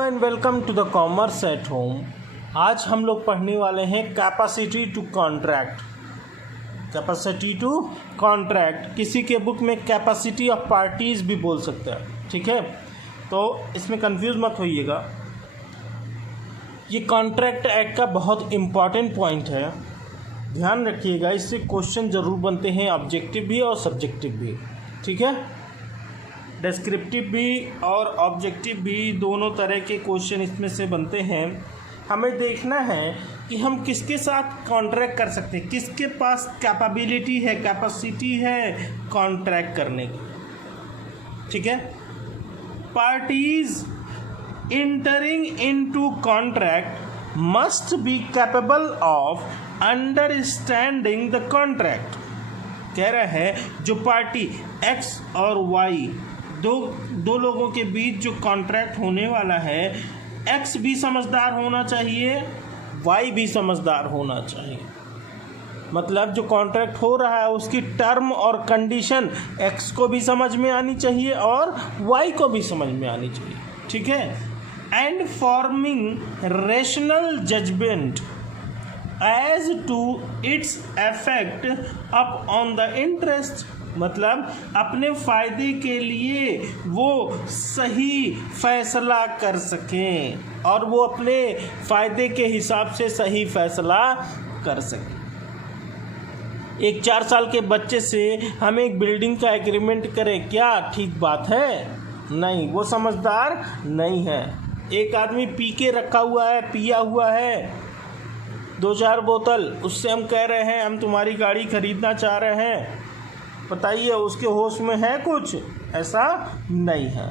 Hello and welcome to the commerce at home. आज हम लोग पढ़ने वाले हैं capacity to contract. Capacity to contract, किसी के बुक में कैपेसिटी ऑफ पार्टीज़ भी बोल सकते हैं, ठीक है। तो इसमें कंफ्यूज मत होइएगा। ये कॉन्ट्रैक्ट एक्ट का बहुत इम्पॉर्टेंट पॉइंट है, ध्यान रखिएगा। इससे क्वेश्चन ज़रूर बनते हैं, ऑब्जेक्टिव भी और सब्जेक्टिव भी, ठीक है। डिस्क्रिप्टिव भी और ऑब्जेक्टिव भी दोनों तरह के क्वेश्चन इसमें से बनते हैं। हमें देखना है कि हम किसके साथ कॉन्ट्रैक्ट कर सकते हैं, किसके पास कैपेबिलिटी है, कैपेसिटी है कॉन्ट्रैक्ट करने की, ठीक है। Parties entering into contract must be capable of understanding the contract. कह रहा है जो पार्टी एक्स और वाई दो लोगों के बीच जो कॉन्ट्रैक्ट होने वाला है, एक्स भी समझदार होना चाहिए, वाई भी समझदार होना चाहिए। मतलब जो कॉन्ट्रैक्ट हो रहा है उसकी टर्म और कंडीशन एक्स को भी समझ में आनी चाहिए और वाई को भी समझ में आनी चाहिए, ठीक है। And forming rational judgement as to its effect upon the interest. मतलब अपने फ़ायदे के लिए वो सही फैसला कर सकें और वो अपने फ़ायदे के हिसाब से सही फैसला कर सकें। एक 4 साल के बच्चे से हम एक बिल्डिंग का एग्रीमेंट करें, क्या ठीक बात है? नहीं, वो समझदार नहीं है। एक आदमी पी के रखा हुआ है, पिया हुआ है 2-4 बोतल, उससे हम कह रहे हैं हम तुम्हारी गाड़ी खरीदना चाह रहे हैं, बताइए उसके होश में है कुछ? ऐसा नहीं है।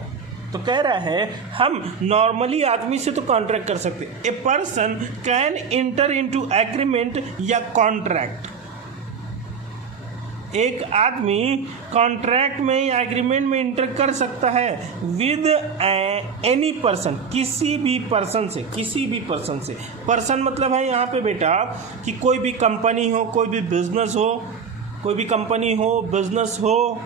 तो कह रहा है हम नॉर्मली आदमी से तो कॉन्ट्रैक्ट कर सकते। A person can inter into agreement या कॉन्ट्रैक्ट। एक आदमी कॉन्ट्रैक्ट में या एग्रीमेंट में इंटर कर सकता है विद एनी पर्सन, किसी भी पर्सन से, किसी भी पर्सन से। पर्सन मतलब है यहाँ पे बेटा कि कोई भी कंपनी हो, कोई भी बिजनेस हो, कोई भी कंपनी हो, बिजनेस हो,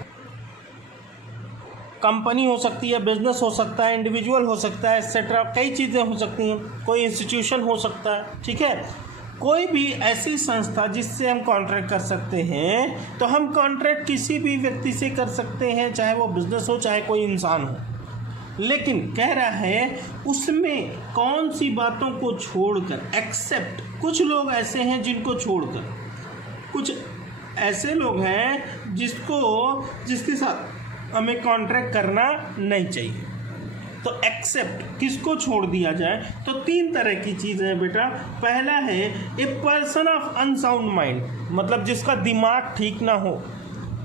कंपनी हो सकती है, बिजनेस हो सकता है, इंडिविजुअल हो सकता है, एक्सेट्रा, कई चीज़ें हो सकती हैं, कोई इंस्टीट्यूशन हो सकता है, ठीक है। कोई भी ऐसी संस्था जिससे हम कॉन्ट्रैक्ट कर सकते हैं, तो हम कॉन्ट्रैक्ट किसी भी व्यक्ति से कर सकते हैं, चाहे वो बिजनेस हो चाहे कोई इंसान हो। लेकिन कह रहा है उसमें कौन सी बातों को छोड़कर, एक्सेप्ट, कुछ लोग ऐसे हैं जिनको छोड़कर, कुछ ऐसे लोग हैं जिसके साथ हमें कॉन्ट्रैक्ट करना नहीं चाहिए। तो एक्सेप्ट किसको छोड़ दिया जाए? तो 3 तरह की चीज़ें हैं बेटा। पहला है a person of unsound mind, मतलब जिसका दिमाग ठीक ना हो,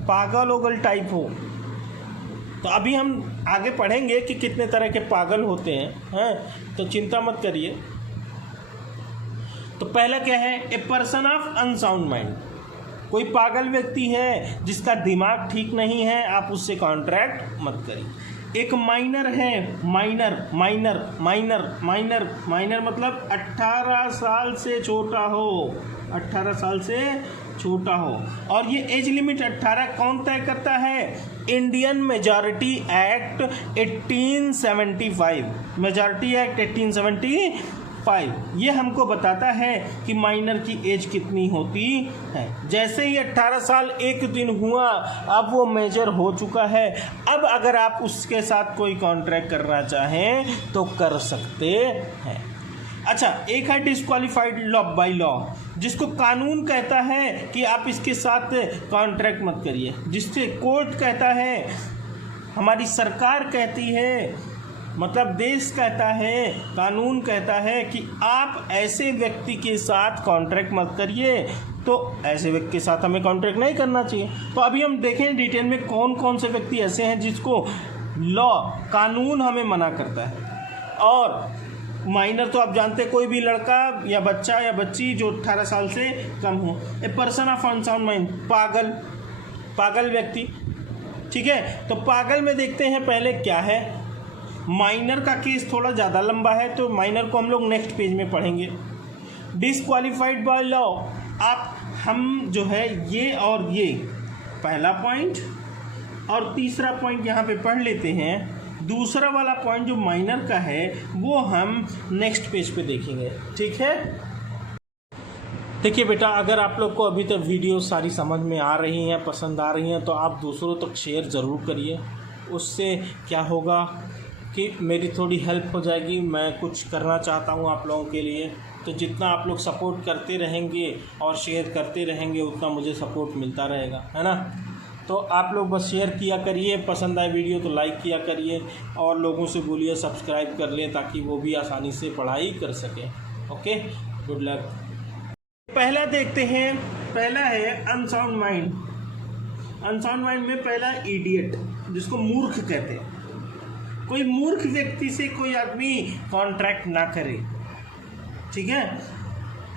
पागल ओगल टाइप हो। तो अभी हम आगे पढ़ेंगे कि कितने तरह के पागल होते हैं, तो चिंता मत करिए। तो पहला क्या है? A person of unsound mind, कोई पागल व्यक्ति है जिसका दिमाग ठीक नहीं है, आप उससे कॉन्ट्रैक्ट मत करिए। एक माइनर है, माइनर मतलब 18 साल से छोटा हो, 18 साल से छोटा हो। और ये एज लिमिट 18 कौन तय करता है? Indian majority act 1875, majority act 1875 ये हमको बताता है कि माइनर की एज कितनी होती है। जैसे ही 18 साल एक दिन हुआ, अब वो मेजर हो चुका है। अब अगर आप उसके साथ कोई कॉन्ट्रैक्ट करना चाहें तो कर सकते हैं। अच्छा, एक है डिस्क्वालिफाइड लॉ बाय लॉ, जिसको कानून कहता है कि आप इसके साथ कॉन्ट्रैक्ट मत करिए, जिससे कोर्ट कहता है, हमारी सरकार कहती है, मतलब देश कहता है, कानून कहता है कि आप ऐसे व्यक्ति के साथ कॉन्ट्रैक्ट मत करिए, तो ऐसे व्यक्ति के साथ हमें कॉन्ट्रैक्ट नहीं करना चाहिए। तो अभी हम देखें डिटेल में कौन कौन से व्यक्ति ऐसे हैं जिसको लॉ, कानून हमें मना करता है। और माइनर तो आप जानते हैं, कोई भी लड़का या बच्चा या बच्ची जो 18 साल से कम हो। A person of unsound mind, पागल व्यक्ति, ठीक है। तो पागल में देखते हैं पहले क्या है। माइनर का केस थोड़ा ज़्यादा लंबा है, तो माइनर को हम लोग नेक्स्ट पेज में पढ़ेंगे। डिस्क्वालिफाइड बाय लॉ, हम जो है ये और ये पहला पॉइंट और तीसरा पॉइंट यहाँ पे पढ़ लेते हैं। दूसरा वाला पॉइंट जो माइनर का है वो हम नेक्स्ट पेज पे देखेंगे, ठीक है। देखिए बेटा, अगर आप लोग को अभी तक वीडियो सारी समझ में आ रही हैं, पसंद आ रही हैं, तो आप दूसरों तक शेयर ज़रूर करिए। उससे क्या होगा कि मेरी थोड़ी हेल्प हो जाएगी, मैं कुछ करना चाहता हूँ आप लोगों के लिए। तो जितना आप लोग सपोर्ट करते रहेंगे और शेयर करते रहेंगे उतना मुझे सपोर्ट मिलता रहेगा, है ना। तो आप लोग बस शेयर किया करिए, पसंद आए वीडियो तो लाइक किया करिए और लोगों से बोलिए सब्सक्राइब कर लें ताकि वो भी आसानी से पढ़ाई कर सकें। Okay, good luck. पहला देखते हैं, पहला है अनसाउंड माइंड। अनसाउंड माइंड में पहला इडियट, जिसको मूर्ख कहते हैं। कोई मूर्ख व्यक्ति से कोई आदमी कॉन्ट्रैक्ट ना करे, ठीक है।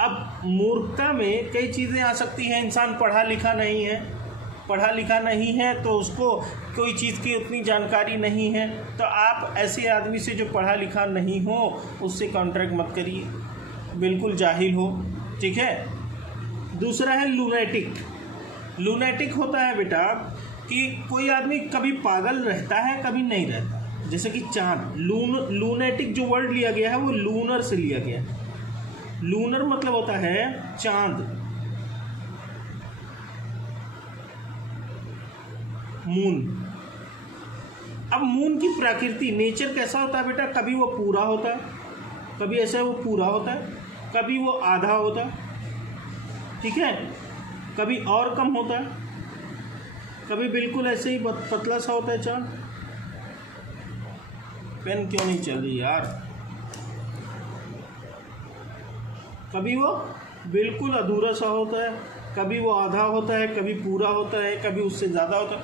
अब मूर्खता में कई चीज़ें आ सकती हैं। इंसान पढ़ा लिखा नहीं है तो उसको कोई चीज़ की उतनी जानकारी नहीं है, तो आप ऐसे आदमी से जो पढ़ा लिखा नहीं हो उससे कॉन्ट्रैक्ट मत करिए, बिल्कुल जाहिल हो, ठीक है। दूसरा है लूनेटिक। लूनेटिक होता है बेटा कि कोई आदमी कभी पागल रहता है कभी नहीं रहता, जैसे कि चांद। लूनेटिक जो वर्ड लिया गया है वो लूनर से लिया गया है। लूनर मतलब होता है चांद, मून। अब मून की प्रकृति, नेचर कैसा होता है बेटा, कभी वो पूरा होता है, कभी ऐसा वो पूरा होता है, कभी वो आधा होता है, ठीक है, कभी और कम होता है, कभी बिल्कुल ऐसे ही पतला सा होता है चांद। पेन क्यों नहीं चल रही यार। कभी वो बिल्कुल अधूरा सा होता है, कभी वो आधा होता है, कभी पूरा होता है, कभी उससे ज़्यादा होता है।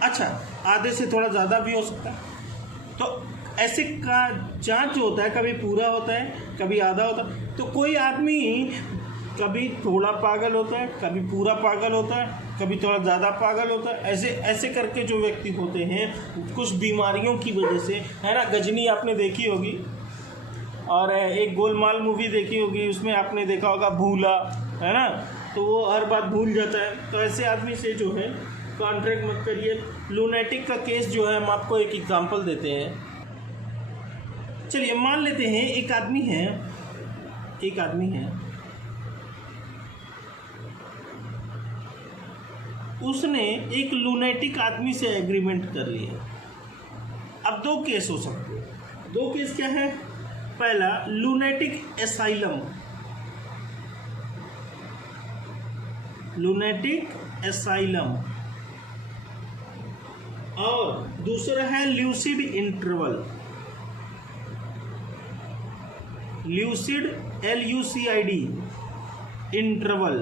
अच्छा, आधे से थोड़ा ज़्यादा भी हो सकता है। तो ऐसे का चांद जो होता है कभी पूरा होता है, कभी आधा होता है। तो कोई आदमी कभी थोड़ा पागल होता है, कभी पूरा पागल होता है, कभी थोड़ा ज़्यादा पागल होता है। ऐसे ऐसे करके जो व्यक्ति होते हैं कुछ बीमारियों की वजह से, है ना। गजनी आपने देखी होगी और एक गोलमाल मूवी देखी होगी, उसमें आपने देखा होगा भूला, है ना, तो वो हर बात भूल जाता है। तो ऐसे आदमी से जो है कॉन्ट्रैक्ट मत करिए। लूनेटिक का केस जो है हम आपको एक एग्जांपल देते हैं। चलिए मान लेते हैं एक आदमी है, उसने एक लूनेटिक आदमी से एग्रीमेंट कर लिया। अब दो केस हो सकते हैं। दो केस क्या है? पहला लूनेटिक एसाइलम, लूनेटिक एसाइलम, और दूसरा है lucid interval. Lucid LUCID interval.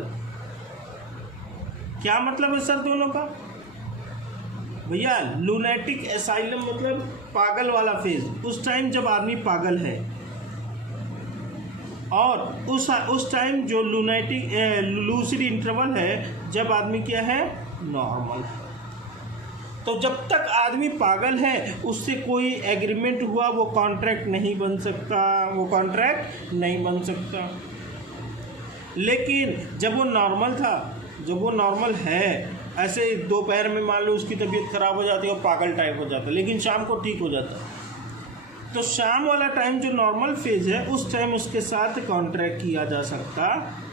क्या मतलब है सर दोनों का? भैया लूनेटिक एसाइलम मतलब पागल वाला फेज, उस टाइम जब आदमी पागल है, और उस टाइम जो लूसिड इंटरवल है जब आदमी क्या है, नॉर्मल। तो जब तक आदमी पागल है उससे कोई एग्रीमेंट हुआ वो कॉन्ट्रैक्ट नहीं बन सकता, वो कॉन्ट्रैक्ट नहीं बन सकता। लेकिन जब वो नॉर्मल था, जब वो नॉर्मल है, ऐसे दोपहर में मान लो उसकी तबीयत खराब हो जाती है और पागल टाइप हो जाता है, लेकिन शाम को ठीक हो जाता है, तो शाम वाला टाइम जो नॉर्मल फेज है उस टाइम उसके साथ कॉन्ट्रैक्ट किया जा सकता है,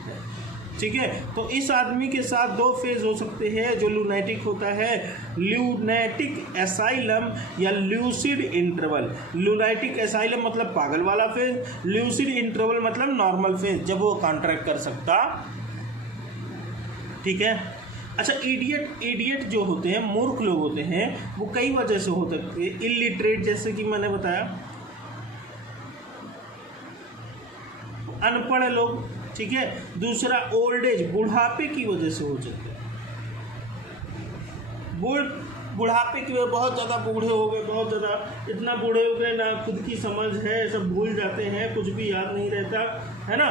ठीक है। तो इस आदमी के साथ दो फेज हो सकते हैं जो लूनेटिक होता है, लूनेटिक एसाइलम या ल्यूसिड इंटरवल। लूनेटिक एसाइलम मतलब पागल वाला फेज, ल्यूसिड इंटरवल मतलब नॉर्मल फेज जब वो कॉन्ट्रैक्ट कर सकता, ठीक है। अच्छा, इडियट जो होते हैं, मूर्ख लोग होते हैं, वो कई वजह से हो सकते हैं। इलिटरेट, जैसे कि मैंने बताया, अनपढ़ लोग, ठीक है। दूसरा ओल्ड एज, बुढ़ापे की वजह से हो सकता है। बुढ़ापे की वजह, बहुत ज़्यादा बूढ़े हो गए, बहुत ज़्यादा इतना बूढ़े हो गए ना खुद की समझ है, सब भूल जाते हैं, कुछ भी याद नहीं रहता, है ना।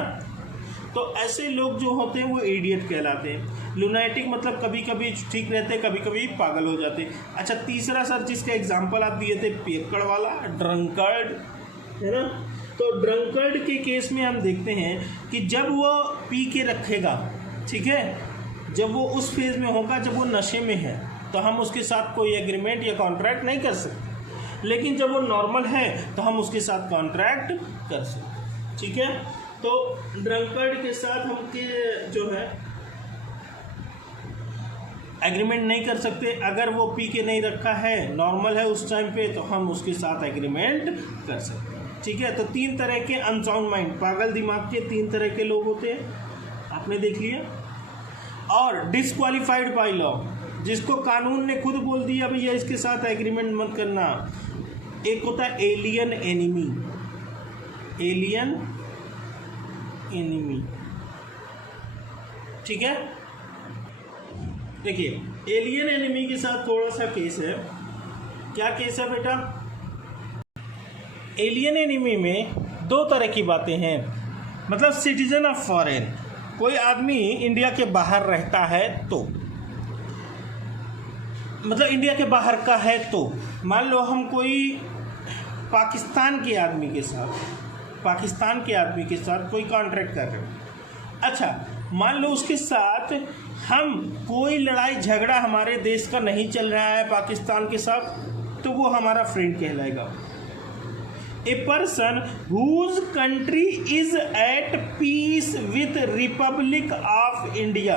तो ऐसे लोग जो होते हैं वो इडियट कहलाते हैं। लूनेटिक मतलब कभी कभी ठीक रहते, कभी कभी पागल हो जाते। अच्छा, तीसरा सर जिसका एग्जांपल आप दिए थे पियक्कड़ वाला, ड्रंकर्ड, है ना। तो ड्रंकर्ड के केस में हम देखते हैं कि जब वो पी के रखेगा, ठीक है, जब वो उस फेज में होगा जब वो नशे में है, तो हम उसके साथ कोई एग्रीमेंट या कॉन्ट्रैक्ट नहीं कर सकते। लेकिन जब वो नॉर्मल है तो हम उसके साथ कॉन्ट्रैक्ट कर सकते। ठीक है, तो ड्रंकर्ड के साथ हम के जो है एग्रीमेंट नहीं कर सकते। अगर वो पी के नहीं रखा है, नॉर्मल है उस टाइम पे, तो हम उसके साथ एग्रीमेंट कर सकते हैं। ठीक है, तो 3 तरह के अनसाउंड माइंड, पागल दिमाग के 3 तरह के लोग होते हैं, आपने देख लिया। और डिस्क्वालीफाइड बाय लॉ, जिसको कानून ने खुद बोल दिया भैया इसके साथ एग्रीमेंट मत करना। एक होता है एलियन एनिमी, एलियन एनिमी। ठीक है, देखिए एलियन एनिमी के साथ थोड़ा सा केस है। क्या केस है बेटा? एलियन एनिमी में 2 तरह की बातें हैं, मतलब सिटीजन ऑफ फॉरेन, कोई आदमी इंडिया के बाहर रहता है तो, मतलब इंडिया के बाहर का है तो, मान लो हम कोई पाकिस्तान के आदमी के साथ कोई कॉन्ट्रैक्ट कर रहे हो। अच्छा, मान लो उसके साथ हम कोई लड़ाई झगड़ा हमारे देश का नहीं चल रहा है पाकिस्तान के साथ, तो वो हमारा फ्रेंड कहलाएगा। A person whose country is at peace with Republic of India,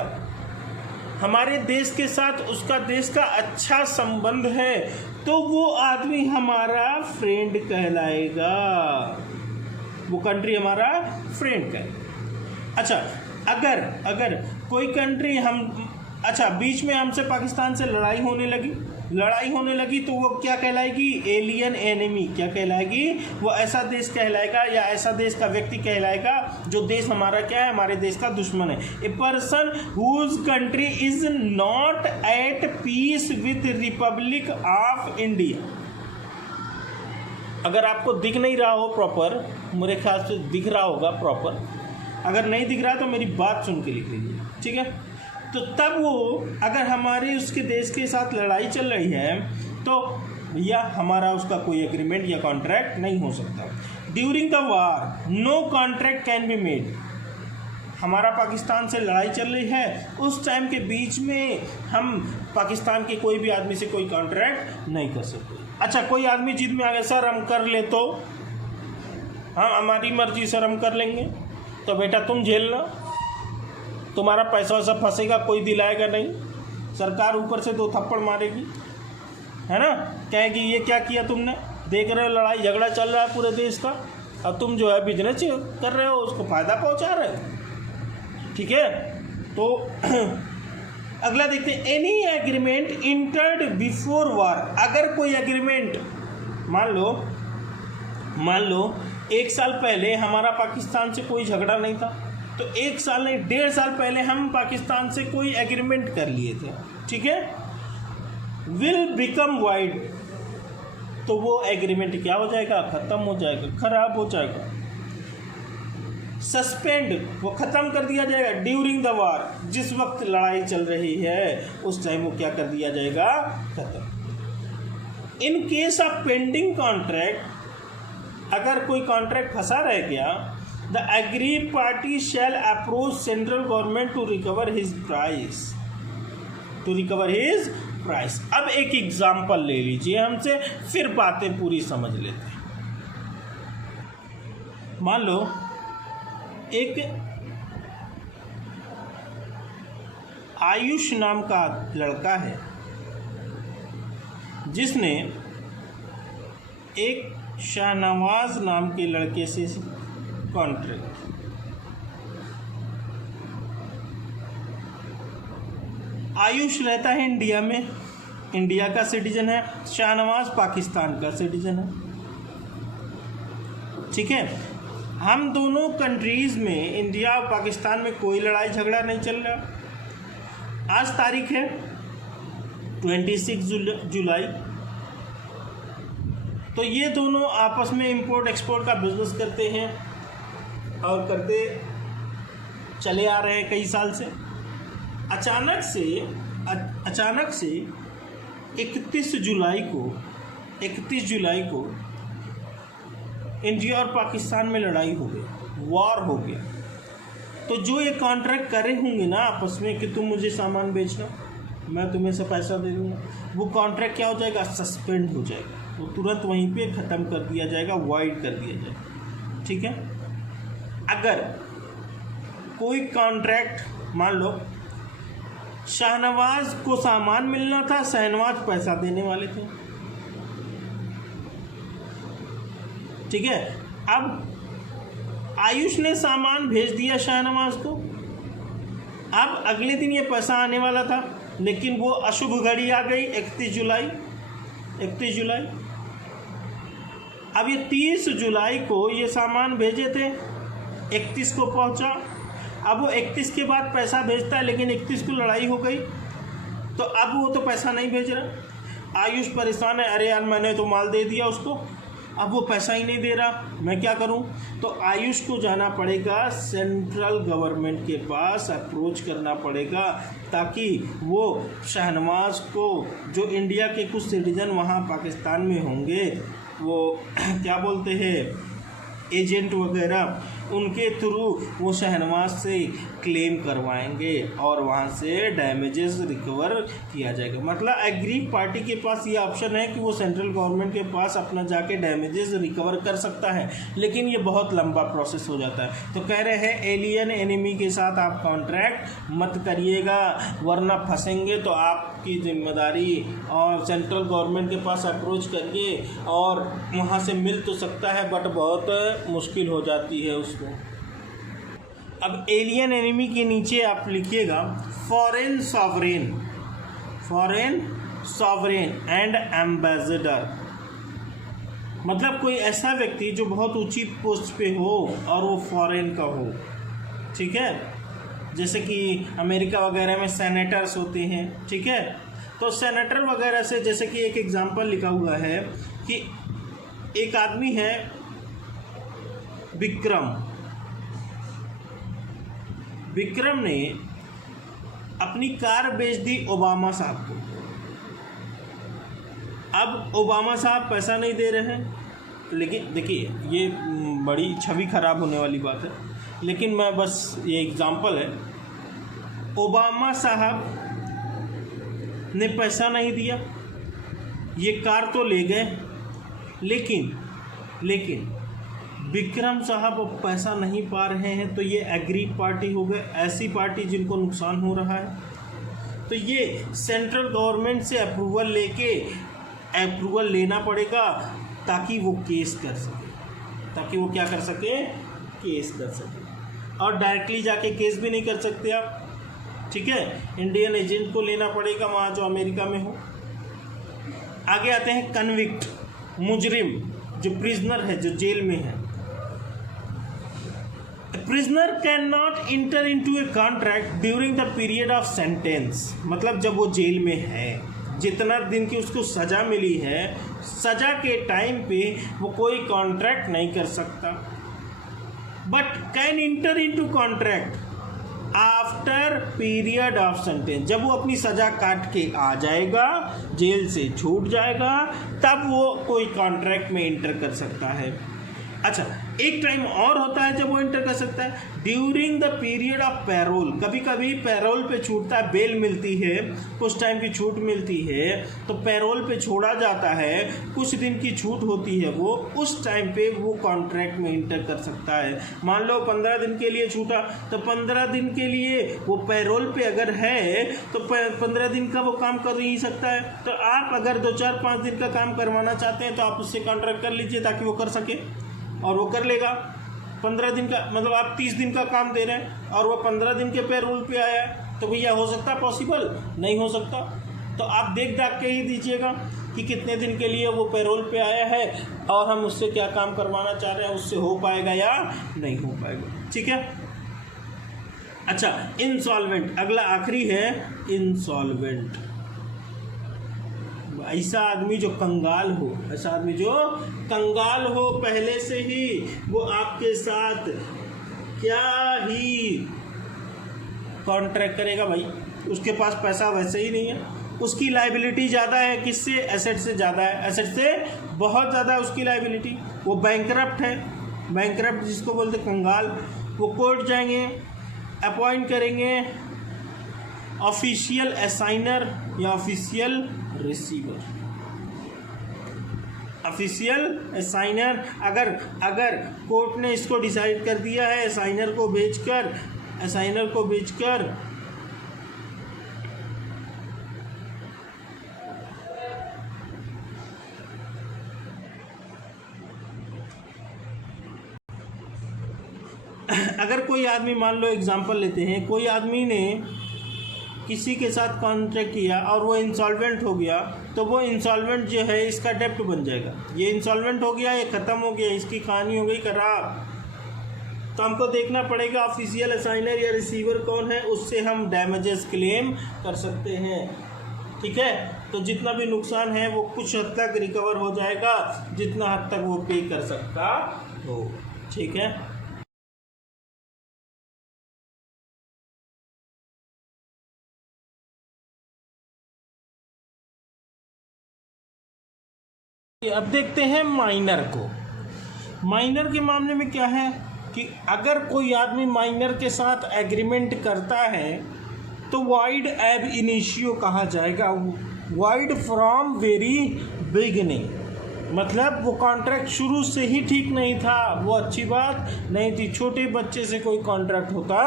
हमारे देश के साथ उसका देश का अच्छा संबंध है, तो वो आदमी हमारा फ्रेंड कहलाएगा, वो कंट्री हमारा फ्रेंड कहलाएगा। अच्छा, अगर कोई कंट्री अच्छा बीच में हमसे पाकिस्तान से लड़ाई होने लगी तो वो क्या कहलाएगी? Alien enemy. क्या कहलाएगी? वो ऐसा देश कहलाएगा या ऐसा देश का व्यक्ति कहलाएगा जो देश हमारा क्या है, हमारे देश का दुश्मन है। A person whose country is not at peace with Republic of India. अगर आपको दिख नहीं रहा हो प्रॉपर, मेरे ख्याल से दिख रहा होगा प्रॉपर, अगर नहीं दिख रहा तो मेरी बात सुन के लिख लीजिए। ठीक है, तो तब वो अगर हमारे उसके देश के साथ लड़ाई चल रही है तो भैया हमारा उसका कोई एग्रीमेंट या कॉन्ट्रैक्ट नहीं हो सकता। During the war no contract can be made, हमारा पाकिस्तान से लड़ाई चल रही है, उस टाइम के बीच में हम पाकिस्तान के कोई भी आदमी से कोई कॉन्ट्रैक्ट नहीं कर सकते। अच्छा, कोई आदमी जिद में आ गया सर हम कर ले, तो हाँ हमारी मर्जी सर हम कर लेंगे, तो बेटा तुम झेलना, तुम्हारा पैसा वैसा फंसेगा, कोई दिलाएगा नहीं, सरकार ऊपर से 2 थप्पड़ मारेगी, है ना, कहेगी ये क्या किया तुमने, देख रहे हो लड़ाई झगड़ा चल रहा है पूरे देश का, अब तुम जो है बिजनेस कर रहे हो, उसको फ़ायदा पहुंचा रहे हो। ठीक है, तो अगला देखते हैं, एनी एग्रीमेंट इंटर्ड बिफोर वार, अगर कोई एग्रीमेंट मान लो 1 साल पहले हमारा पाकिस्तान से कोई झगड़ा नहीं था, तो 1 साल नहीं 1.5 साल पहले हम पाकिस्तान से कोई एग्रीमेंट कर लिए थे, ठीक है, विल बिकम वाइड, तो वो एग्रीमेंट क्या हो जाएगा? ख़त्म हो जाएगा, खराब हो जाएगा। सस्पेंड, वो ख़त्म कर दिया जाएगा। ड्यूरिंग द वार, जिस वक्त लड़ाई चल रही है उस टाइम वो क्या कर दिया जाएगा? ख़त्म। In case of pending contract, अगर कोई कॉन्ट्रैक्ट फंसा रह गया, the agreed party shall approach central government to recover his price. अब एक एग्जाम्पल ले लीजिए हमसे, फिर बातें पूरी समझ लेते हैं। मान लो एक आयुष नाम का लड़का है जिसने एक शाहनवाज नाम के लड़के से कॉन्ट्रैक्ट, आयुष रहता है इंडिया में, इंडिया का सिटीजन है, शाहनवाज पाकिस्तान का सिटीजन है, ठीक है। हम दोनों कंट्रीज़ में, इंडिया और पाकिस्तान में कोई लड़ाई झगड़ा नहीं चल रहा। आज तारीख है 26 जुलाई, तो ये दोनों आपस में इंपोर्ट एक्सपोर्ट का बिजनेस करते हैं और करते चले आ रहे हैं कई साल से। अचानक से 31 जुलाई को इंडिया और पाकिस्तान में लड़ाई हो गई, वॉर हो गया। तो जो ये कॉन्ट्रैक्ट करे होंगे ना आपस में कि तुम मुझे सामान बेचना, मैं तुम्हें से पैसा दे दूँगा, वो कॉन्ट्रैक्ट क्या हो जाएगा? सस्पेंड हो जाएगा। वो तुरंत वहीं पे ख़त्म कर दिया जाएगा, वॉइड कर दिया जाएगा। ठीक है। अगर कोई कॉन्ट्रैक्ट, मान लो शाहनवाज को सामान मिलना था, शाहनवाज पैसा देने वाले थे, ठीक है। अब आयुष ने सामान भेज दिया शाहनवाज को, अब अगले दिन ये पैसा आने वाला था, लेकिन वो अशुभ घड़ी आ गई 31 जुलाई। अब ये 30 जुलाई को ये सामान भेजे थे, 31 को पहुंचा। अब वो 31 के बाद पैसा भेजता है, लेकिन 31 को लड़ाई हो गई, तो अब वो तो पैसा नहीं भेज रहा। आयुष परेशान है, अरे यार मैंने तो माल दे दिया उसको, अब वो पैसा ही नहीं दे रहा, मैं क्या करूं। तो आयुष को जाना पड़ेगा सेंट्रल गवर्नमेंट के पास, अप्रोच करना पड़ेगा, ताकि वो शाहनवाज को, जो इंडिया के कुछ सिटीजन वहाँ पाकिस्तान में होंगे, वो क्या बोलते हैं एजेंट वगैरह, उनके थ्रू वो शाहनवाज से क्लेम करवाएंगे और वहाँ से डैमेजेस रिकवर किया जाएगा। मतलब एग्री पार्टी के पास ये ऑप्शन है कि वो सेंट्रल गवर्नमेंट के पास अपना जाके डैमेजेस रिकवर कर सकता है, लेकिन ये बहुत लंबा प्रोसेस हो जाता है। तो कह रहे हैं एलियन एनिमी के साथ आप कॉन्ट्रैक्ट मत करिएगा, वरना फंसेंगे तो आपकी जिम्मेदारी, और सेंट्रल गवर्नमेंट के पास अप्रोच करिए और वहाँ से मिल तो सकता है, बट बहुत मुश्किल हो जाती है उसको। अब एलियन एनिमी के नीचे आप लिखिएगा फॉरेन सॉवरेन एंड एम्बेसडर, मतलब कोई ऐसा व्यक्ति जो बहुत ऊंची पोस्ट पे हो और वो फॉरेन का हो। ठीक है, जैसे कि अमेरिका वगैरह में सेनेटर्स होते हैं, ठीक है। तो सेनेटर वगैरह से, जैसे कि एक एग्जांपल लिखा हुआ है कि एक आदमी है विक्रम ने अपनी कार बेच दी ओबामा साहब को। अब ओबामा साहब पैसा नहीं दे रहे हैं, लेकिन देखिए ये बड़ी छवि खराब होने वाली बात है, लेकिन मैं बस ये एग्जांपल है। ओबामा साहब ने पैसा नहीं दिया, ये कार तो ले गए, लेकिन विक्रम साहब अब पैसा नहीं पा रहे हैं, तो ये एग्री पार्टी हो गए, ऐसी पार्टी जिनको नुकसान हो रहा है। तो ये सेंट्रल गवर्नमेंट से अप्रूवल लेना पड़ेगा, ताकि वो केस कर सके, ताकि वो क्या कर सके, केस कर सके। और डायरेक्टली जाके केस भी नहीं कर सकते आप, ठीक है, इंडियन एजेंट को लेना पड़ेगा वहाँ जो अमेरिका में हो। आगे आते हैं कन्विक्ट, मुजरिम, जो प्रिजनर है, जो जेल में है। Prisoner can not inter into a contract during the period of sentence, मतलब जब वो जेल में है, जितना दिन की उसको सज़ा मिली है, सज़ा के टाइम पे वो कोई कॉन्ट्रैक्ट नहीं कर सकता। But can inter into contract after period of sentence, जब वो अपनी सज़ा काट के आ जाएगा, जेल से छूट जाएगा, तब वो कोई कॉन्ट्रैक्ट में इंटर कर सकता है। अच्छा, एक टाइम और होता है जब वो इंटर कर सकता है, during the period of parole. कभी कभी पैरोल पे छूटता है, बेल मिलती है, कुछ टाइम की छूट मिलती है, तो पैरोल पे छोड़ा जाता है, कुछ दिन की छूट होती है, वो उस टाइम पे वो कॉन्ट्रैक्ट में इंटर कर सकता है। मान लो 15 दिन के लिए छूटा, तो 15 दिन के लिए वो पैरोल पे अगर है तो 15 दिन का वो काम कर ही सकता है। तो आप अगर 2-4-5 दिन का काम करवाना चाहते हैं तो आप उससे कॉन्ट्रैक्ट कर लीजिए, ताकि वो कर सके, और वो कर लेगा। 15 दिन का मतलब आप 30 दिन का काम दे रहे हैं और वो 15 दिन के पैरोल पे आया है, तो भैया हो सकता है पॉसिबल? नहीं हो सकता। तो आप देख के ही दीजिएगा कि कितने दिन के लिए वो पैरोल पे आया है और हम उससे क्या काम करवाना चाह रहे हैं, उससे हो पाएगा या नहीं हो पाएगा। ठीक है। अच्छा, इंसॉल्वेंट, अगला आखिरी है इंसॉल्वेंट। ऐसा आदमी जो कंगाल हो, पहले से ही वो आपके साथ क्या ही कॉन्ट्रैक्ट करेगा भाई, उसके पास पैसा वैसे ही नहीं है, उसकी लायबिलिटी ज़्यादा है, किससे? एसेट से ज़्यादा है, एसेट से बहुत ज़्यादा है उसकी लायबिलिटी। वो बैंकरप्ट है, बैंकरप्ट जिसको बोलते कंगाल। वो कोर्ट जाएंगे, अपॉइंट करेंगे ऑफिशियल असाइनर या ऑफिशियल रिसीवर। ऑफिशियल असाइनर, अगर कोर्ट ने इसको डिसाइड कर दिया है असाइनर को भेजकर अगर कोई आदमी, मान लो एग्जांपल लेते हैं, कोई आदमी ने किसी के साथ कॉन्ट्रैक्ट किया और वो इंसॉल्वेंट हो गया, तो वो इंसॉल्वेंट जो है इसका डेप्ट बन जाएगा। ये इंसॉल्वेंट हो गया, ये ख़त्म हो गया, इसकी कहानी हो गई खराब। तो हमको देखना पड़ेगा ऑफिशियल असाइनर या रिसीवर कौन है, उससे हम डैमेजेस क्लेम कर सकते हैं। ठीक है, तो जितना भी नुकसान है वो कुछ हद तक रिकवर हो जाएगा, जितना हद तक वो पे कर सकता हो। ठीक है, अब देखते हैं माइनर को। माइनर के मामले में क्या है कि अगर कोई आदमी माइनर के साथ एग्रीमेंट करता है तो वाइड एब इनिशियो कहा जाएगा, वाइड फ्रॉम वेरी बिगिनिंग। मतलब वो कॉन्ट्रैक्ट शुरू से ही ठीक नहीं था, वो अच्छी बात नहीं थी, छोटे बच्चे से कोई कॉन्ट्रैक्ट होता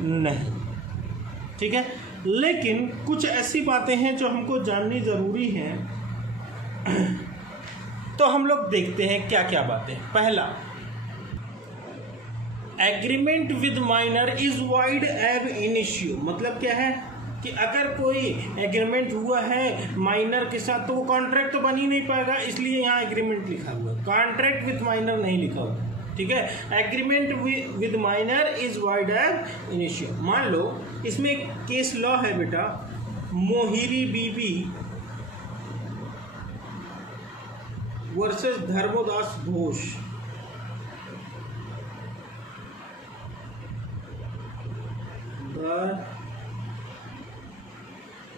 नहीं। ठीक है, लेकिन कुछ ऐसी बातें हैं जो हमको जाननी ज़रूरी हैं। तो हम लोग देखते हैं क्या क्या बातें। पहला, agreement with minor is wide एब इनिशियो। मतलब क्या है कि अगर कोई एग्रीमेंट हुआ है माइनर के साथ तो वो कॉन्ट्रैक्ट तो बन ही नहीं पाएगा, इसलिए यहाँ एग्रीमेंट लिखा हुआ है, कॉन्ट्रैक्ट विद माइनर नहीं लिखा हुआ। ठीक है, agreement with minor is wide एब इनिशियो। मान लो इसमें एक केस लॉ है बेटा, मोहिरी बीबी वर्सेस धर्मोदास घोष।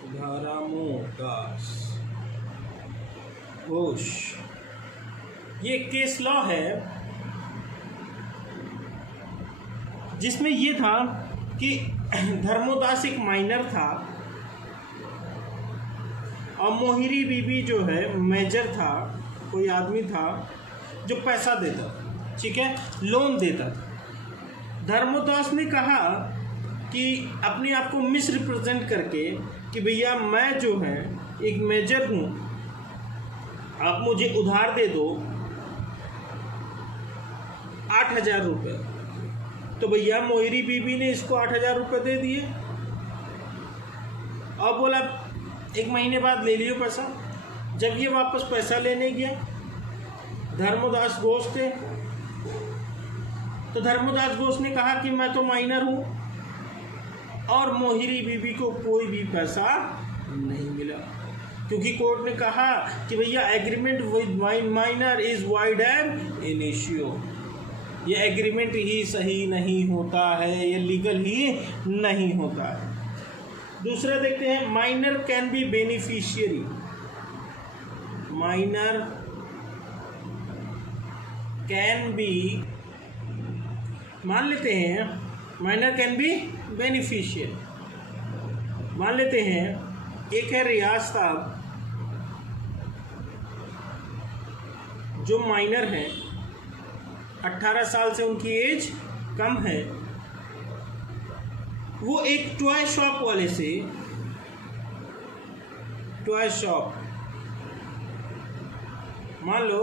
धर्मोदास घोष, ये केस लॉ है जिसमें ये था कि धर्मोदास एक माइनर था और मोहिरी बीबी जो है मेजर था, कोई आदमी था जो पैसा देता था। ठीक है, लोन देता था। धर्मोदास ने कहा कि अपने आप को मिस रिप्रेजेंट करके कि भैया मैं जो है एक मेजर हूँ, आप मुझे उधार दे दो 8,000 रुपये। तो भैया मोहिरी बीबी ने इसको 8,000 रुपये दे दिए और बोला 1 महीने बाद ले लियो पैसा। जब ये वापस पैसा लेने गया, धर्मोदास घोष थे, तो धर्मोदास घोष ने कहा कि मैं तो माइनर हूँ और मोहिरी बीबी को कोई भी पैसा नहीं मिला, क्योंकि कोर्ट ने कहा कि भैया agreement with minor is wide एब इनिशियो। ये एग्रीमेंट ही सही नहीं होता है, ये लीगल ही नहीं होता है। दूसरा देखते हैं, minor can be beneficiary. Minor can be, मान लेते हैं माइनर कैन बी बेनिफिशियल। मान लेते हैं एक है रियाज साहब जो माइनर हैं, 18 साल से उनकी एज कम है, वो एक टॉय शॉप वाले से, टॉय शॉप, मान लो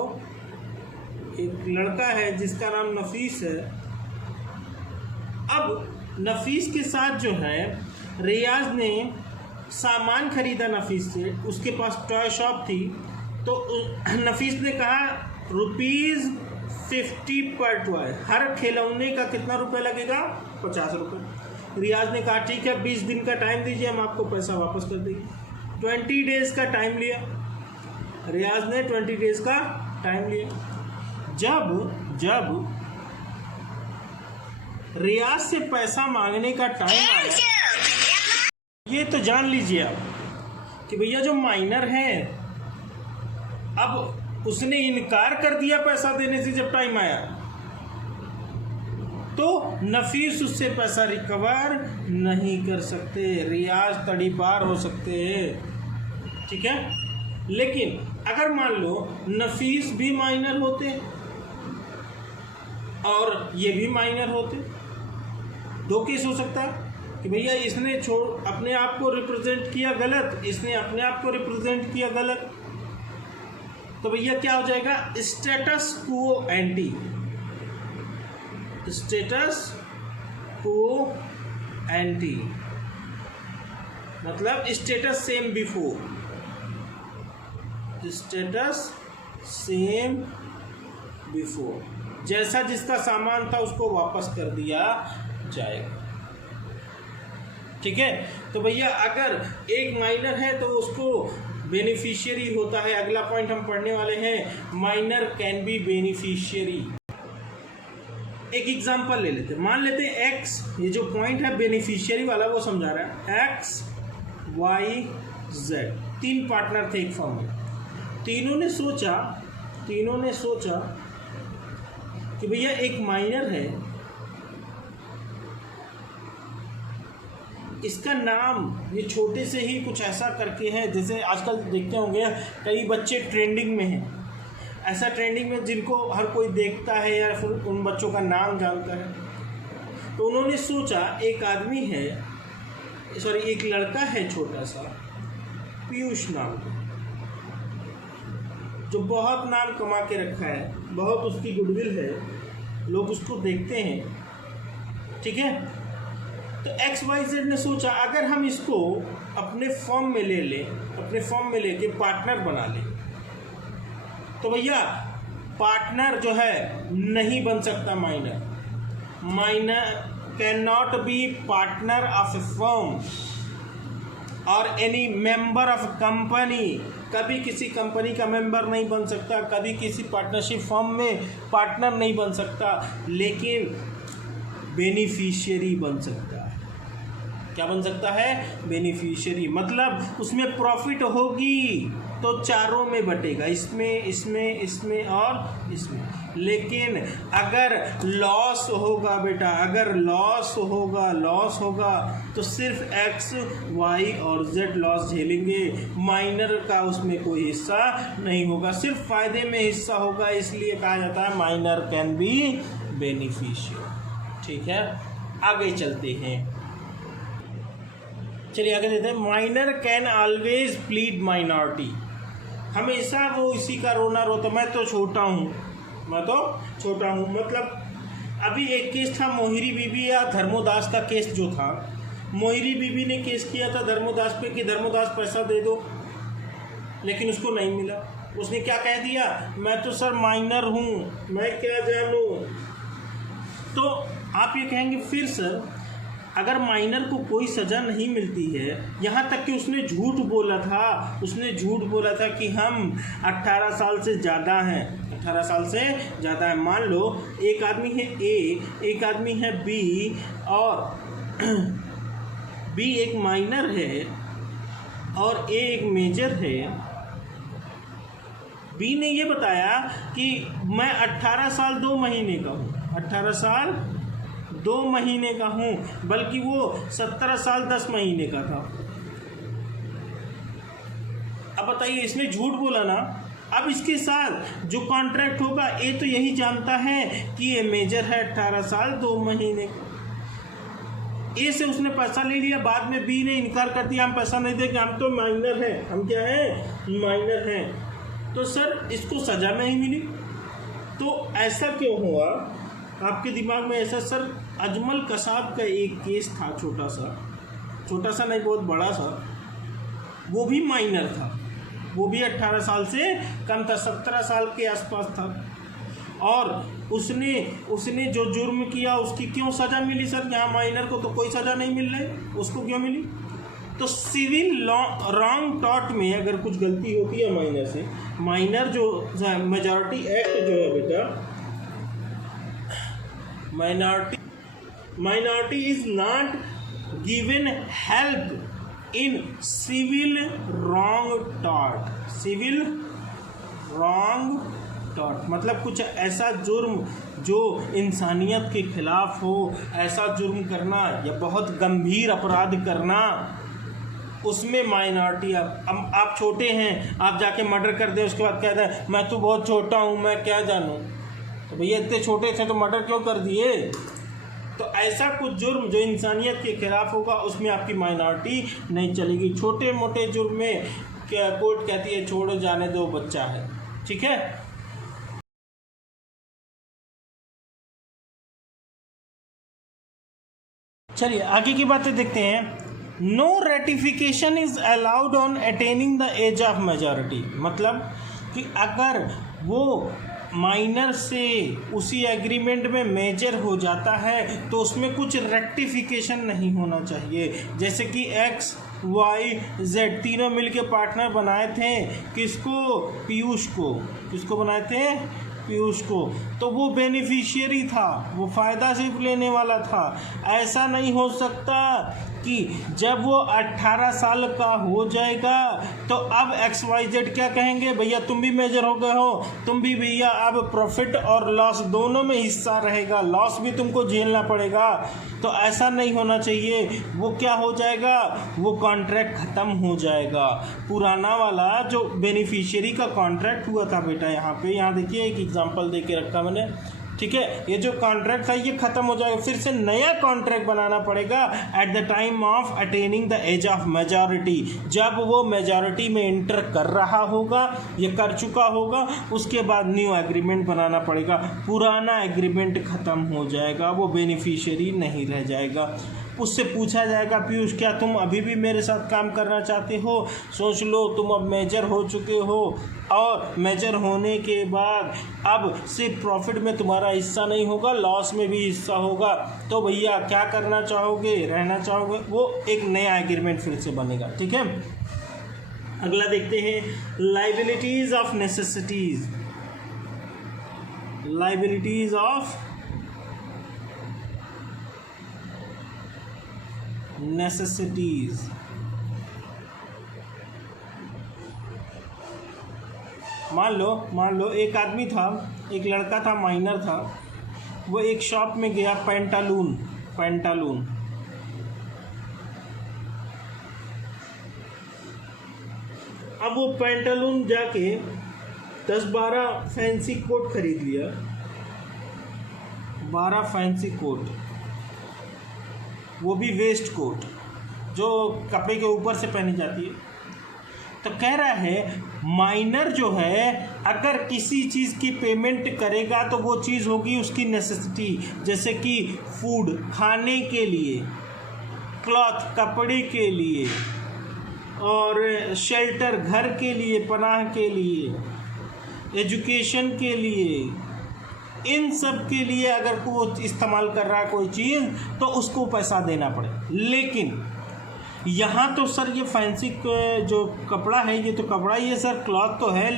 एक लड़का है जिसका नाम नफीस है। अब नफीस के साथ जो है रियाज ने सामान खरीदा नफीस से, उसके पास टॉय शॉप थी, तो नफीस ने कहा ₹50 पर टॉय, हर खिलौने का कितना रुपए लगेगा, 50 रुपये। रियाज ने कहा ठीक है 20 दिन का टाइम दीजिए, हम आपको पैसा वापस कर देंगे। 20 डेज का टाइम लिया रियाज ने, 20 डेज का टाइम लिया। जब रियाज से पैसा मांगने का टाइम आया, ये तो जान लीजिए आप कि भैया जो माइनर है, अब उसने इनकार कर दिया पैसा देने से जब टाइम आया, तो नफीस उससे पैसा रिकवर नहीं कर सकते, रियाज तड़ीपार हो सकते हैं। ठीक है, लेकिन अगर मान लो नफीस भी माइनर होते और ये भी माइनर होते, दो केस हो सकता है कि भैया इसने अपने आप को रिप्रेजेंट किया गलत, इसने अपने आप को रिप्रेजेंट किया गलत, तो भैया क्या हो जाएगा, स्टेटस क्वो एंटी, स्टेटस क्वो एंटी मतलब status same before, status same before, जैसा जिसका सामान था उसको वापस कर दिया जाएगा। ठीक है, तो भैया अगर एक माइनर है तो उसको बेनिफिशियरी होता है। अगला पॉइंट हम पढ़ने वाले हैं, माइनर कैन बी बेनिफिशियरी। एक एग्जांपल ले लेते हैं, मान लेते हैं एक्स, ये जो पॉइंट है बेनिफिशियरी वाला वो समझा रहा है, एक्स वाई जेड, तीन पार्टनर थे एक फर्म में, तीनों ने सोचा कि भैया एक माइनर है, इसका नाम ये छोटे से ही कुछ ऐसा करके है, जैसे आजकल देखते होंगे कई बच्चे ट्रेंडिंग में हैं, ऐसा ट्रेंडिंग में जिनको हर कोई देखता है या फिर उन बच्चों का नाम जानता है। तो उन्होंने सोचा एक आदमी है, एक लड़का है छोटा सा, पीयूष नाम का, जो बहुत नाम कमा के रखा है, बहुत उसकी गुडविल है, लोग उसको देखते हैं। ठीक है, तो एक्स वाई जेड ने सोचा अगर हम इसको अपने फॉर्म में ले लें, अपने फॉर्म में लेके पार्टनर बना लें, तो भैया पार्टनर जो है नहीं बन सकता minor, minor can not be partner of A firm और एनी मेंबर ऑफ कंपनी, कभी किसी कंपनी का मेंबर नहीं बन सकता, कभी किसी पार्टनरशिप फर्म में पार्टनर नहीं बन सकता, लेकिन बेनिफिशियरी बन सकता है। क्या बन सकता है, बेनिफिशियरी, मतलब उसमें प्रॉफिट होगी तो चारों में बटेगा, इसमें और इसमें। लेकिन अगर लॉस होगा बेटा, अगर लॉस होगा तो सिर्फ एक्स वाई और जेड लॉस झेलेंगे, माइनर का उसमें कोई हिस्सा नहीं होगा, सिर्फ फायदे में हिस्सा होगा। इसलिए कहा जाता है माइनर कैन बी बेनिफिशियल। ठीक है, आगे चलते हैं, चलिए आगे देते हैं। Minor can always plead minority, हमेशा वो इसी का रोना रोता, मैं तो छोटा हूँ, मतलब अभी एक केस था मोहिरी बीबी या धर्मोदास का केस जो था, मोहिरी बीबी ने केस किया था धर्मोदास पे कि धर्मोदास पैसा दे दो, लेकिन उसको नहीं मिला। उसने क्या कह दिया, मैं तो सर माइनर हूँ, मैं क्या जानूँ। तो आप ये कहेंगे फिर सर अगर माइनर को कोई सज़ा नहीं मिलती है, यहाँ तक कि उसने झूठ बोला था कि हम 18 साल से ज़्यादा हैं, 18 साल से ज़्यादा है। मान लो एक आदमी है ए, एक आदमी है बी, और बी एक माइनर है और ए एक मेजर है। बी ने ये बताया कि मैं 18 साल 2 महीने का हूँ, 18 साल 2 महीने का हूँ, बल्कि वो 17 साल 10 महीने का था। अब बताइए, इसने झूठ बोला ना। अब इसके साथ जो कॉन्ट्रैक्ट होगा, ए तो यही जानता है कि ये मेजर है 18 साल 2 महीने का। ए से उसने पैसा ले लिया, बाद में बी ने इनकार कर दिया, हम पैसा नहीं देंगे, हम तो माइनर हैं, हम क्या हैं, माइनर हैं। तो सर इसको सज़ा नहीं मिली। तो ऐसा क्यों हुआ आपके दिमाग में ऐसा? सर अजमल कसाब का एक केस था, छोटा सा नहीं, बहुत बड़ा सा, वो भी माइनर था, वो भी 18 साल से कम था, 17 साल के आसपास था, और उसने जो जुर्म किया उसकी क्यों सज़ा मिली? सर यहाँ माइनर को तो कोई सज़ा नहीं मिल रही, उसको क्यों मिली? तो सिविल लॉ रॉन्ग टॉट में अगर कुछ गलती होती है माइनर से, माइनर जो मेजॉरिटी एक्ट जो है बेटा, minority is not given help in civil wrong tort, मतलब कुछ ऐसा जुर्म जो इंसानियत के खिलाफ हो, ऐसा जुर्म करना या बहुत गंभीर अपराध करना, उसमें माइनॉरिटी। अब आप छोटे हैं, आप जाके मर्डर कर दें, उसके बाद कहते हैं मैं तो बहुत छोटा हूँ, मैं क्या जानूँ। तो भैया इतने छोटे थे तो मर्डर क्यों कर दिए। तो ऐसा कुछ जुर्म जो इंसानियत के खिलाफ होगा उसमें आपकी माइनॉरिटी नहीं चलेगी। छोटे मोटे जुर्म में कोर्ट कहती है छोड़ो जाने दो, बच्चा है, ठीक है। चलिए आगे की बातें देखते हैं। No ratification is allowed on attaining the age of majority, मतलब कि अगर वो माइनर से उसी एग्रीमेंट में मेजर हो जाता है तो उसमें कुछ रेक्टिफिकेशन नहीं होना चाहिए। जैसे कि एक्स वाई जेड तीनों मिलके पार्टनर बनाए थे, किसको, पीयूष को, किसको बनाए थे, पीयूष को, तो वो बेनिफिशियरी था, वो फ़ायदा सिर्फ लेने वाला था। ऐसा नहीं हो सकता कि जब वो 18 साल का हो जाएगा तो अब XYZ क्या कहेंगे, भैया तुम भी मेजर हो गए हो, तुम भी भैया अब प्रॉफिट और लॉस दोनों में हिस्सा रहेगा, लॉस भी तुमको झेलना पड़ेगा। तो ऐसा नहीं होना चाहिए। वो क्या हो जाएगा, वो कॉन्ट्रैक्ट ख़त्म हो जाएगा। पुराना वाला जो बेनिफिशियरी का कॉन्ट्रैक्ट हुआ था बेटा, यहाँ देखिए एक एग्जांपल दे के रखा मैंने, ठीक है। ये जो कॉन्ट्रैक्ट था ये ख़त्म हो जाएगा, फिर से नया कॉन्ट्रैक्ट बनाना पड़ेगा at the time of attaining the age of majority. जब वो मेजॉरिटी में इंटर कर रहा होगा, ये कर चुका होगा, उसके बाद न्यू एग्रीमेंट बनाना पड़ेगा। पुराना एग्रीमेंट ख़त्म हो जाएगा, वो बेनिफिशियरी नहीं रह जाएगा। उससे पूछा जाएगा पीयूष क्या तुम अभी भी मेरे साथ काम करना चाहते हो। सोच लो तुम अब मेजर हो चुके हो और मेजर होने के बाद अब सिर्फ प्रॉफिट में तुम्हारा हिस्सा नहीं होगा, लॉस में भी हिस्सा होगा। तो भैया क्या करना चाहोगे, रहना चाहोगे, वो एक नया एग्रीमेंट फिर से बनेगा, ठीक है। अगला देखते हैं liabilities of necessities. Liabilities of necessities. मान लो एक आदमी था, एक लड़का था, माइनर था, वो एक शॉप में गया, पेंटालून अब वो पेंटालून जाके 10-12 फैंसी कोट खरीद लिया, 12 फैंसी कोट, वो भी वेस्ट कोट जो कपड़े के ऊपर से पहनी जाती है। तो कह रहा है माइनर जो है अगर किसी चीज़ की पेमेंट करेगा तो वो चीज़ होगी उसकी नेसेसिटी, जैसे कि फूड खाने के लिए, क्लॉथ कपड़े के लिए, और शेल्टर घर के लिए, पनाह के लिए, एजुकेशन के लिए, इन सब के लिए अगर कोई इस्तेमाल कर रहा है कोई चीज़ तो उसको पैसा देना पड़े। लेकिन यहाँ तो सर ये फैंसी जो कपड़ा है ये तो कपड़ा ही है सर, क्लॉथ तो है,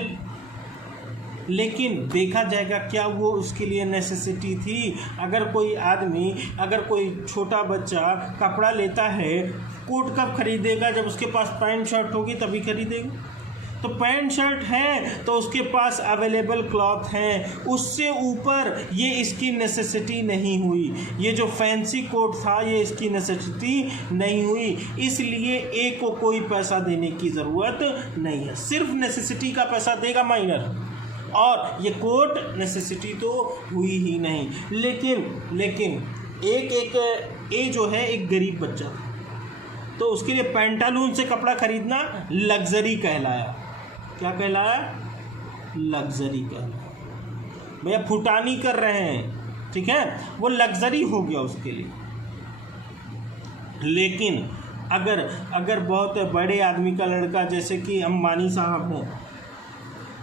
लेकिन देखा जाएगा क्या वो उसके लिए नेसेसिटी थी। अगर कोई आदमी, अगर कोई छोटा बच्चा कपड़ा लेता है, कोट कब खरीदेगा, जब उसके पास पैंट शर्ट होगी तभी खरीदेगा। तो पैंट शर्ट है तो उसके पास अवेलेबल क्लॉथ हैं, उससे ऊपर ये इसकी नेसेसिटी नहीं हुई। ये जो फैंसी कोट था ये इसकी नेसेसिटी नहीं हुई, इसलिए ए को कोई पैसा देने की ज़रूरत नहीं है। सिर्फ नेसेसिटी का पैसा देगा माइनर, और ये कोट नेसेसिटी तो हुई ही नहीं। लेकिन एक ए जो है एक गरीब बच्चा था, तो उसके लिए पेंटालून से कपड़ा खरीदना लग्जरी कहलाया। क्या कहलाया, लग्जरी कहलाया। भैया फुटानी कर रहे हैं, ठीक है, वो लग्जरी हो गया उसके लिए। लेकिन अगर बहुत बड़े आदमी का लड़का, जैसे कि अंबानी साहब हो,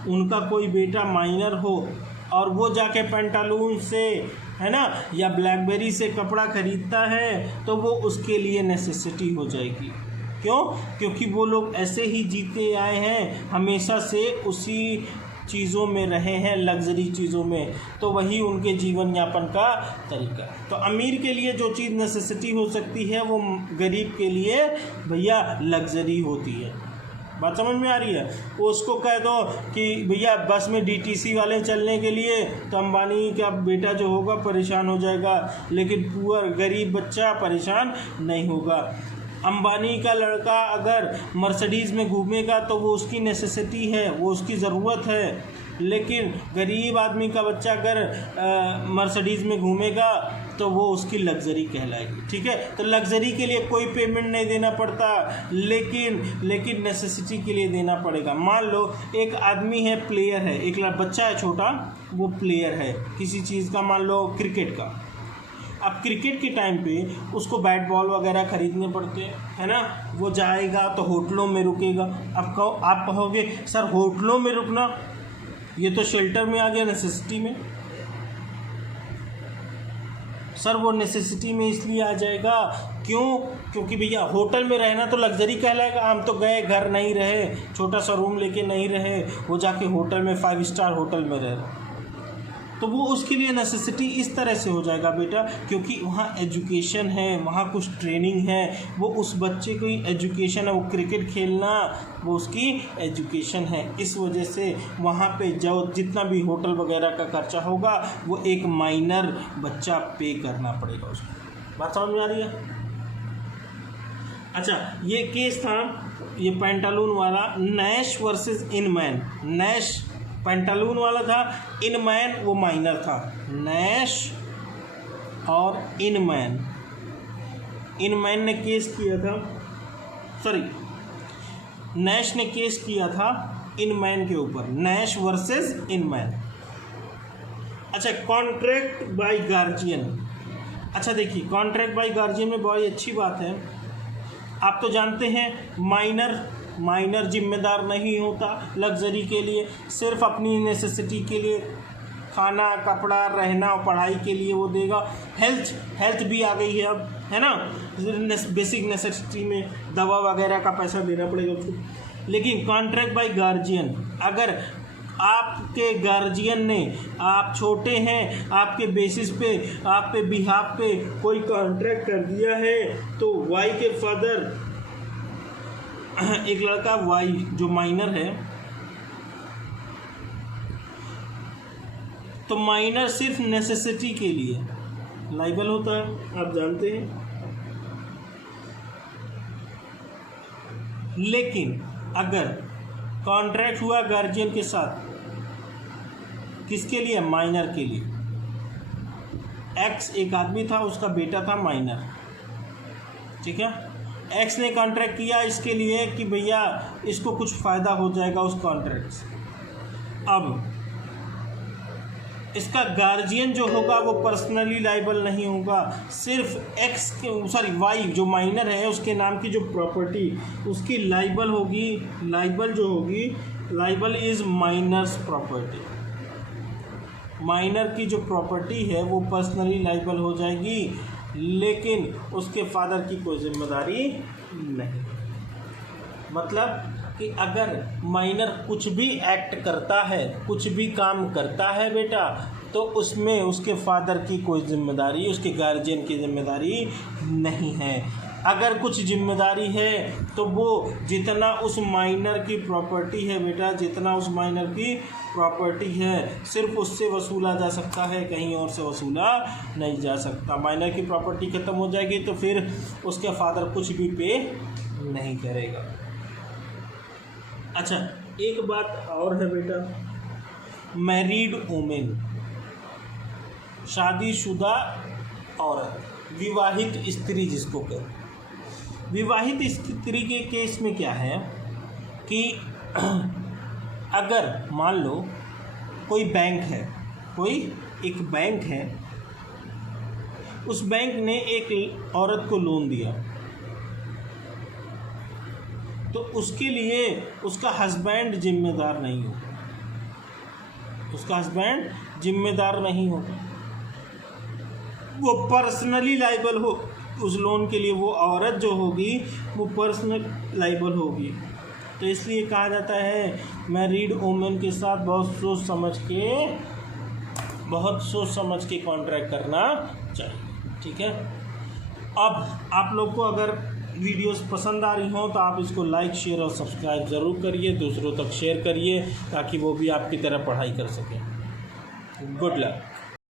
उनका कोई बेटा माइनर हो और वो जाके पेंटालून से, है ना, या ब्लैकबेरी से कपड़ा खरीदता है तो वो उसके लिए नेसेसिटी हो जाएगी। क्यों? क्योंकि वो लोग ऐसे ही जीते आए हैं, हमेशा से उसी चीज़ों में रहे हैं, लग्जरी चीज़ों में, तो वही उनके जीवन यापन का तरीका। तो अमीर के लिए जो चीज़ नेसेसिटी हो सकती है वो गरीब के लिए भैया लग्जरी होती है। बात समझ में आ रही है? उसको कह दो कि भैया बस में DTC वाले चलने के लिए, तो अंबानी का बेटा जो होगा परेशान हो जाएगा, लेकिन पुअर गरीब बच्चा परेशान नहीं होगा। अंबानी का लड़का अगर मर्सिडीज़ में घूमेगा तो वो उसकी नेसेसिटी है, वो उसकी ज़रूरत है। लेकिन गरीब आदमी का बच्चा अगर मर्सिडीज़ में घूमेगा तो वो उसकी लग्जरी कहलाएगी। ठीक है, तो लग्जरी के लिए कोई पेमेंट नहीं देना पड़ता, लेकिन नेसेसिटी के लिए देना पड़ेगा। मान लो एक आदमी है, प्लेयर है, एक बच्चा है छोटा, वो प्लेयर है किसी चीज़ का, मान लो क्रिकेट का। अब क्रिकेट के टाइम पे उसको बैट बॉल वगैरह खरीदने पड़ते हैं, है ना। वो जाएगा तो होटलों में रुकेगा। अब आप कहोगे सर होटलों में रुकना, ये तो शेल्टर में आ गया, नेसेसिटी में। सर वो नेसेसिटी में इसलिए आ जाएगा क्योंकि भैया होटल में रहना तो लग्जरी कहलाएगा। हम तो गए, घर नहीं रहे, छोटा सा रूम लेके नहीं रहे, वो जाके होटल में 5 स्टार होटल में रह रहे, तो वो उसके लिए नेसेसिटी इस तरह से हो जाएगा बेटा, क्योंकि वहाँ एजुकेशन है, वहाँ कुछ ट्रेनिंग है, वो उस बच्चे की एजुकेशन है, वो क्रिकेट खेलना वो उसकी एजुकेशन है। इस वजह से वहाँ पे जो जितना भी होटल वगैरह का खर्चा होगा वो एक माइनर बच्चा पे करना पड़ेगा उसको। बात समझ में आ रही है? अच्छा, ये केस था, ये पेंटालून वाला, Nash versus Inman. Nash Pantaloons वाला था, इनमैन वो माइनर था। नैश और इनमैन ने केस किया था, सॉरी नैश ने केस किया था इनमैन के ऊपर, नैश वर्सेस इनमैन। अच्छा, कॉन्ट्रैक्ट बाय गार्जियन। अच्छा देखिए, कॉन्ट्रैक्ट बाय गार्जियन में बड़ी अच्छी बात है। आप तो जानते हैं माइनर जिम्मेदार नहीं होता लग्जरी के लिए, सिर्फ अपनी नेसेसिटी के लिए, खाना कपड़ा रहना और पढ़ाई के लिए वो देगा। हेल्थ भी आ गई है अब, है ना, बेसिक नेसेसिटी में दवा वगैरह का पैसा देना पड़ेगा उसको। लेकिन कॉन्ट्रैक्ट बाय गार्जियन, अगर आपके गार्जियन ने, आप छोटे हैं, आपके बेसिस पे, आप पे बिहाफ पे कोई कॉन्ट्रैक्ट कर दिया है, तो वाई के फादर, एक लड़का वाई जो माइनर है, तो माइनर सिर्फ नेसेसिटी के लिए लाइबल होता है, आप जानते हैं। लेकिन अगर कॉन्ट्रैक्ट हुआ गार्जियन के साथ, किसके लिए? माइनर के लिए। एक्स एक आदमी था, उसका बेटा था माइनर, ठीक है। एक्स ने कॉन्ट्रैक्ट किया इसके लिए कि भैया इसको कुछ फ़ायदा हो जाएगा उस कॉन्ट्रैक्ट से। अब इसका गार्जियन जो होगा वो पर्सनली लाइबल नहीं होगा, सिर्फ एक्स के, सॉरी वाई जो माइनर है उसके नाम की जो प्रॉपर्टी उसकी लाइबल होगी। लाइबल जो होगी, liable is minor's property. Minor की जो प्रॉपर्टी है वो पर्सनली लाइबल हो जाएगी, लेकिन उसके फादर की कोई जिम्मेदारी नहीं। मतलब कि अगर माइनर कुछ भी एक्ट करता है, कुछ भी काम करता है बेटा, तो उसमें उसके फादर की कोई जिम्मेदारी, उसके गार्जियन की जिम्मेदारी नहीं है। अगर कुछ जिम्मेदारी है तो वो जितना उस माइनर की प्रॉपर्टी है बेटा, जितना उस माइनर की प्रॉपर्टी है सिर्फ उससे वसूला जा सकता है, कहीं और से वसूला नहीं जा सकता। माइनर की प्रॉपर्टी ख़त्म हो जाएगी तो फिर उसके फादर कुछ भी पे नहीं करेगा। अच्छा, एक बात और है बेटा, मैरिड वुमेन, शादीशुदा औरत, विवाहित स्त्री जिसको कहते, विवाहित स्त्री के केस में क्या है कि अगर मान लो कोई बैंक है, कोई एक बैंक है, उस बैंक ने एक औरत को लोन दिया, तो उसके लिए उसका हस्बैंड जिम्मेदार नहीं होगा, उसका हस्बैंड जिम्मेदार नहीं होगा, वो पर्सनली लाइबल हो उस लोन के लिए। वो औरत जो होगी वो पर्सनल लाइबल होगी। तो इसलिए कहा जाता है मैरिड वुमेन के साथ बहुत सोच समझ के कॉन्ट्रैक्ट करना चाहिए, ठीक है। अब आप लोग को अगर वीडियोस पसंद आ रही हों तो आप इसको लाइक, शेयर और सब्सक्राइब ज़रूर करिए, दूसरों तक शेयर करिए ताकि वो भी आपकी तरह पढ़ाई कर सकें। Good luck.